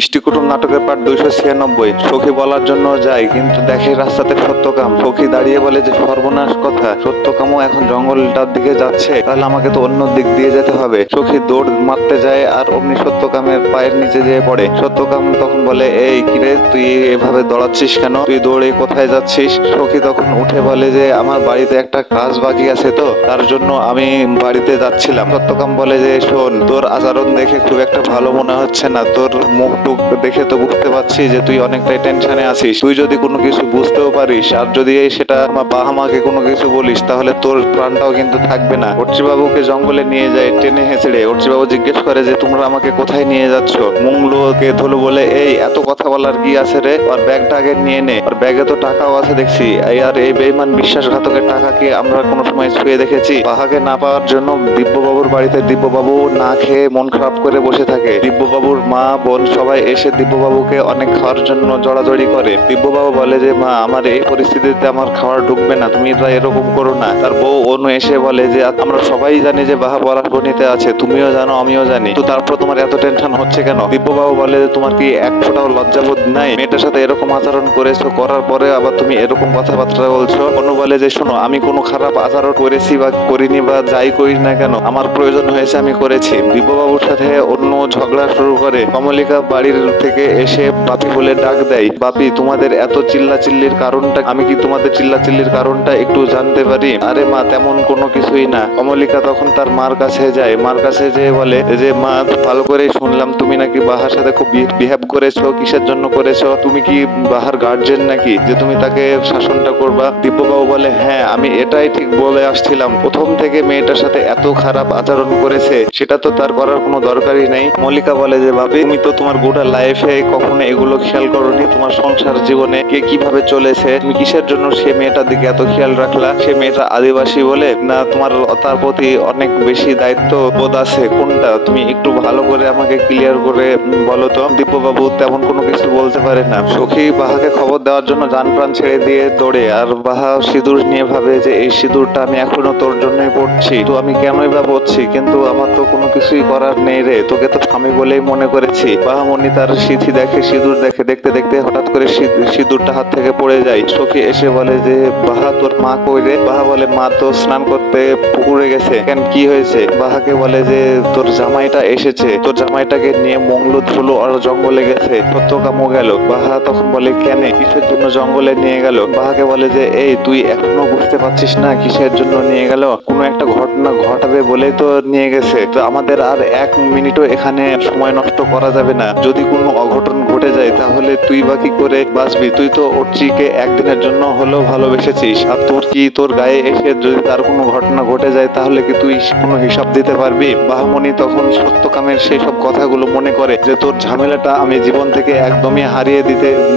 ইষ্টি কুটুম নাটকের পার্ট 296। সখী বলার জন্য যায়, কিন্তু দেখে রাস্তাতে সত্যকাম। সখী দাঁড়িয়ে বলে যে সর্বনাশ কথা, সত্যকামও এখন জঙ্গলটার দিকে যাচ্ছে, তাহলে আমাকে তো অন্য দিক দিয়ে যেতে হবে। সখী দৌড় মারতে যায় আর অমনি সত্যকামের পায়ের নিচে যেয়ে পড়ে। সত্যকাম তখন বলে, এই কিরে তুই এভাবে দৌড়াচ্ছিস কেন, তুই দৌড়ে কোথায় যাচ্ছিস? সখী তখন উঠে বলে যে আমার বাড়িতে একটা কাজ বাকি আছে, তো তার জন্য আমি বাড়িতে যাচ্ছিলাম। সত্যকাম বলে যে শোন, তোর আচরণ দেখে খুব একটা ভালো মনে হচ্ছে না, তোর মুখ টুক দেখে তো বুঝতে পারছি যে তুই অনেকটাই টেনশনে আছিস। তুই যদি কোনো কিছু বুঝতেও পারিস আর যদি সেটা আমার বাবা মাকে কোনো কিছু বলিস, তাহলে তোর প্রাণটাও কিন্তু থাকবে না। অর্চিবাবুকে জঙ্গলে নিয়ে যায় টেনে হেঁচড়ে। অর্চিবাবু জিজ্ঞেস করে যে তোমরা আমাকে কোথায় নিয়ে যাচ্ছ? মঙ্গলকে ধুলো বলে, এই এত কথা বলার কি আছে রে, আর ব্যাগটা আগে নিয়ে নে, আর ব্যাগে তো টাকাও আছে দেখছি। আর এই বেঈমান বিশ্বাসঘাতকের টাকা কি আমরা কোনো সময় ছুঁয়ে দেখেছি? বাহাকে না পাওয়ার জন্য দিব্যবাবুর বাড়িতে দিব্যবাবু না খেয়ে মন খারাপ করে বসে থাকে। দিব্যবাবুর মা বোন সবাই এসে দিব্যবাবুকে অনেক খাওয়ার জন্য জড়াজড়ি করে। দিব্যবাবু বলে যে মা, আমার এই পরিস্থিতিতে আমার খাবার ঢুকবে না, তুমি এরকম করো না। তার বউ অনু এসে বলে যে আমরা সবাই জানি যে বাহা পরাশবনিতে আছে, তুমিও জানো আমিও জানি, তো তারপর তোমার এত টেনশন হচ্ছে কেন? দিব্যবাবু বলে যে তোমার কি এক ফোঁটাও লজ্জাবোধ নাই? মেয়েটার সাথে এরকম আচরণ করেছো, করার পরে আবার তুমি এরকম কথাবার্তা বলছো। অনু বলে যে শোনো, আমি কোনো খারাপ আচরণ করেছি বা করিনি, বা যাই করি না কেন আমার প্রয়োজন হয়েছে আমি করেছি। দিব্যবাবুর সাথে অন্য ঝগড়া শুরু করে। কমলিকা বাড়ির থেকে এসে বাপি বলে ডাক দেয়, বাপি তোমাদের এত চিল্লাচিল্লির কারণটা, আমি কি তোমাদের চিল্লাচিল্লির কারণটা একটু জানতে পারি? আরে মা, তেমন কোনো কিছুই না। কমলিকা তখন তার মার কাছে যায়। মার কাছে যেয়ে বলে যে মা, ভালো করে শুনলাম তুমি নাকি বাহার সাথে খুব বিহেভ করেছো, কিসের জন্য করেছো? তুমি কি বাহার গার্জেন নাকি, যে তুমি তাকে শাসনটা করবা? দিব্যবাবু বলে হ্যাঁ, আমি এটাই ঠিক বলে আসছিলাম, প্রথম থেকে মেয়েটার সাথে এত খারাপ আচরণ করেছে, সেটা তো তার করার কোনো দরকারই নেই। মল্লিকা বলে যে ভাবি, তুমি তো তোমার গোটা লাইফে কখনো এগুলো খেয়াল করোনি, তোমার সংসার জীবনে কে কিভাবে চলেছে, তুমি কিসের জন্য সে মেয়েটার দিকে এত খেয়াল রাখলা? সে মেয়েটা আদিবাসী বলে না তোমার তার প্রতি অনেক বেশি দায়িত্ব বোধ আছে, কোনটা তুমি একটু ভালো করে আমাকে ক্লিয়ার করে বলো তো। দিব্যবাবু তেমন কোনো কিছু বলতে পারে না। সখী বাহাকে খবর দেওয়ার জন্য জান প্রাণ ছেড়ে দিয়ে দৌড়ে। আর বাহা সিঁদুর নিয়ে ভাবে যে এই সিঁদুরটা আমি এখনো তোর জন্যই পড়ছি, তো আমি কেনই বা পড়ছি, কিন্তু আমার তো কোনো কিছুই করার নেই রে, তোকে তো স্বামী বলেই মনে করেছি। বাহামণি তার সিঁথি দেখে, সিঁদুর দেখে, দেখতে দেখতে হঠাৎ করে সিঁদুরটা হাত থেকে পড়ে যায়। সখী এসে বলে যে বাহা, তোর মা কই রে? বাহা বলে মা তো স্নান করতে পুকুরে গেছে। কেন, কি হয়েছে? বাহাকে বলে যে তোর জামাইটা এসেছে, তোর জামাইটাকে নিয়ে মঙ্গল ধুলো আর জঙ্গলে গেছে, সত্যকামও গেল। বাহা তখন বলে কেন, কিসের জন্য জঙ্গলে নিয়ে গেল? বাহাকে বলে যে এই তুই এখনো বুঝতে পারছিস না কিসের জন্য নিয়ে গেল? কোনো একটা ঘটনা ঘটাবে বলেই তো নিয়ে গেছে, তো আমাদের আর এক মিনিটও এখানে সময় নষ্ট করা যাবে না। যদি কোনো অঘটন ঘটে যায় তাহলে তুই বা কি করে বাঁচবি? তুই তো অর্চিকে একদিনের জন্য হলেও ভালোবেসেছিস, আর তোর কি তোর গায়ে এসে যদি তার কোনো ঘটনা ঘটে যায় তাহলে কি তুই কোনো হিসাব দিতে পারবি? বাহামণি তখন সত্যকামের সেই সব কথাগুলো মনে করে যে তোর ঝামেলাটা আমি জীবন থেকে একদমই হারিয়ে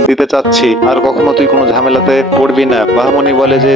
দিতে চাচ্ছি, আর কখনো তুই কোনো ঝামেলাতে পড়বি না। বাহামণি বলে যে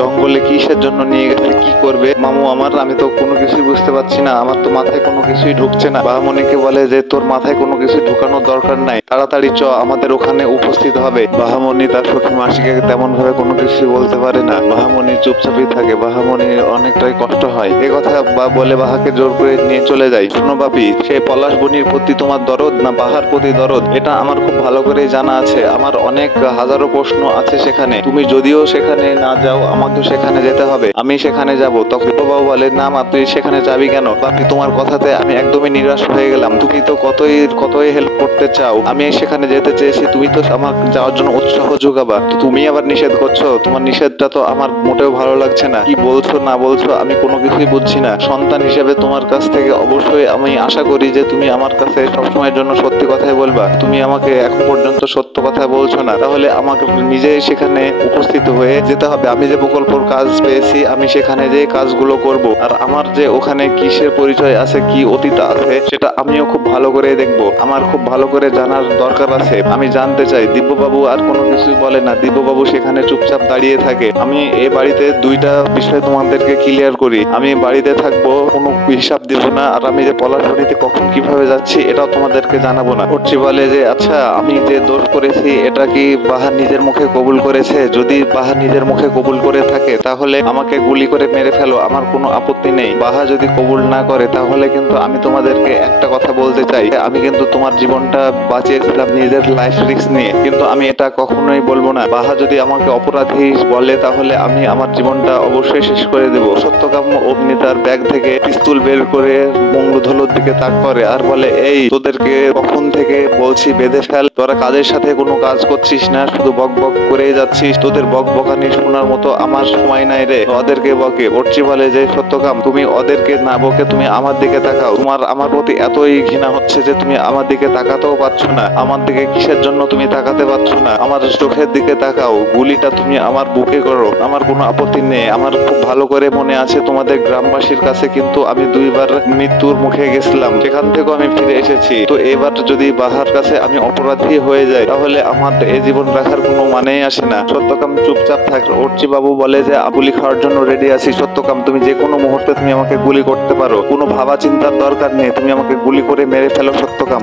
জঙ্গলে কিসের জন্য নিয়ে গেছে, কি করবে মামু আমার? আমি তো কোনো কিছুই বুঝতে পারছি না, আমার তো মাথায় কোনো কিছুই ঢুকছে না। বাহামণিকে বলে যে তোর মাথায় কোনো কিছু ঢুকানোর দরকার নাই, তাড়াতাড়ি চ, আমাদের ওখানে উপস্থিত হবে। বাহামণি তার সখী মাসিকে তেমন ভাবে কোনো কিছু বলতে পারে না। বাহামণি চুপচাপই থাকে। বাহামণির অনেকটাই কষ্ট হয়। এ কথা বলে বাহাকে জোর করে নিয়ে চলে যায়। শোনো বাপি, সেই পলাশ বনির প্রতি তোমার দরদ না বাহার প্রতি দরদ, এটা আমার খুব ভালো করেই জানা আছে। আমার অনেক হাজারো প্রশ্ন আছে সেখানে, তুমি যদিও সেখানে না যাও আমাকেও সেখানে যেতে হবে, আমি সেখানে যাব। তখন বাবু বলে না মা, তুই সেখানে যাবি কেন? বাপি, তোমার কথাতে আমি একদমই নিরাশ হয়ে গেলাম, তুমি তো কতই হেল্প করতে চাও, আমি সেখানে যেতে চেয়েছি, তুমি তো আমার যাওয়ার জন্য উৎসাহ যোগাবা, তো তুমি আবার নিষেধ করছো। তোমার নিষেধটা তো আমার মোটেও ভালো লাগছে না, কি বলছো না বলছো আমি কোনো কিছুই বুঝছি না। সন্তান হিসেবে তোমার কাছ থেকে অবশ্যই আমি আশা করি যে তুমি আমার কাছে সবসময়ের জন্য সত্যি কথাই বলবা। তুমি আমাকে এখন পর্যন্ত সত্য কথা বলছো না, তাহলে আমাকে নিজেই সেখানে উপস্থিত হয়ে যেতে হবে। আমি যে প্রকল্পর কাজ পেয়েছি আমি সেখানে যে কাজগুলো করব, আর আমার যে ওখানে কিসের পরিচয় আছে, কি অতীত আছে, সেটা আমিও খুব ভালো করে দেখবো। আমার খুব ভালো করে জানার দরকার আছে। আমি জানতে চাই। দিব্যবাবু আর কোনো কিছুই বলে না। দিব্যবাবু সেখানে চুপচাপ দাঁড়িয়ে থাকে। আমি এই বাড়িতে দুইটা বিষয় তোমাদেরকে ক্লিয়ার করি। আমি বাড়িতে থাকবো, কোনো হিসাব দিব না, আর আমি যে পলাশবাড়িতে কখন কিভাবে যাচ্ছি এটাও তোমাদেরকে জানাবো না। অর্চি বলে যে আচ্ছা, আমি যে দোষ করেছি এটা কি বাহার নিজের মুখে কবুল করেছে? যদি বাহার নিজের মুখে কবুল করে থাকে তাহলে আমাকে গুলি করে মেরে ফেলো, আমার কোনো আপত্তি নেই। বাহা যদি কবুল না করে তাহলে কিন্তু আমি তোমাদেরকে একটা কথা বলতে চাই, আমি কিন্তু তোমার জীবনটা বাঁচিয়েছিলাম নিজের লাইফ রিস্ক নিয়ে, কিন্তু আমি এটা কখনোই বলবো না। বাহা যদি আমাকে অপরাধী বলে তাহলে আমি আমার জীবনটা অবশ্যই শেষ করে দেব। সত্যকাম অগ্নি তার ব্যাগ থেকে পিস্তল বের করে মঙ্গলধলোর দিকে তাক করে আর বলে, এই তোদেরকে কখন থেকে বলছি বেঁধে ফেল, তোরা কাজের সাথে কোনো কাজ করছিস না, শুধু বক বক করেই যাচ্ছিস। তোদের বক বকানি শোনার মতো আমার সময় নাই রে, ওদেরকে বকে। অর্চি বলে যে সত্যকাম, তুমি ওদেরকে না বকে তুমি আমার দিকে তাকাও। তোমার আমার প্রতি এতই ঘৃণা হচ্ছে যে তুমি আমার দিকে তাকাতেও পারছো না। আমার দিকে কিসের জন্য তুমি তাকাতে পারছো না? আমার চোখের দিকে তাকাও, গুলিটা তুমি আমার বুকে করো, আমার কোনো আপত্তি নেই। আমার খুব ভালো করে মনে আছে তোমাদের গ্রামবাসীর কাছে কিন্তু আমি দুইবার মৃত্যুর মুখে গেছিলাম, সেখান থেকেও আমি ফিরে এসেছি। তো এবার যদি বাহার কাছে আমি অপরাধী হয়ে যাই তাহলে আমার এই জীবন রাখার কোনো মানেই আসে না। সত্যকাম চুপচাপ থাক। অর্চি বাবু বলে যে গুলি খাওয়ার জন্য রেডি আছি। সত্যকাম, তুমি যে কোনো মুহূর্তে তুমি আমাকে গুলি করতে পারো, কোনো ভাবা চিন্তার দরকার নেই, তুমি আমাকে গুলি করে মেরে ফেলো সত্যকাম।